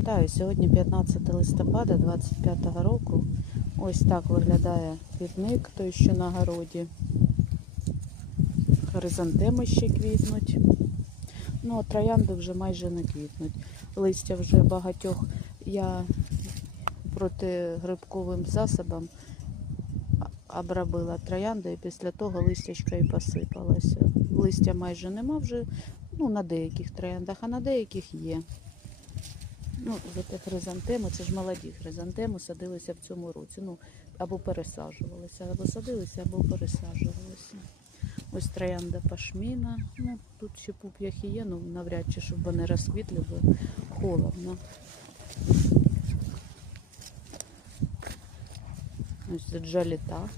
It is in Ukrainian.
Вітаю! Сьогодні 15 листопада 25 року. Ось так виглядає квітник, той що на городі. Хризантеми ще квітнуть. Ну, а троянди вже майже не квітнуть. Листя вже багатьох я протигрибковим засобом а- обробила троянди і після того листячка і посипалося. Листя майже нема вже ну, на деяких трояндах, а на деяких є. Ну, зате хризантеми, це ж молоді хризантеми, садилися в цьому році. Ну, або пересаджувалися, або садилися, або пересаджувалися. Ось троянда пашміна. Ну, тут ще пуп'яхи є, ну навряд чи, щоб вони розквітли, бо холодно. Ось джаліта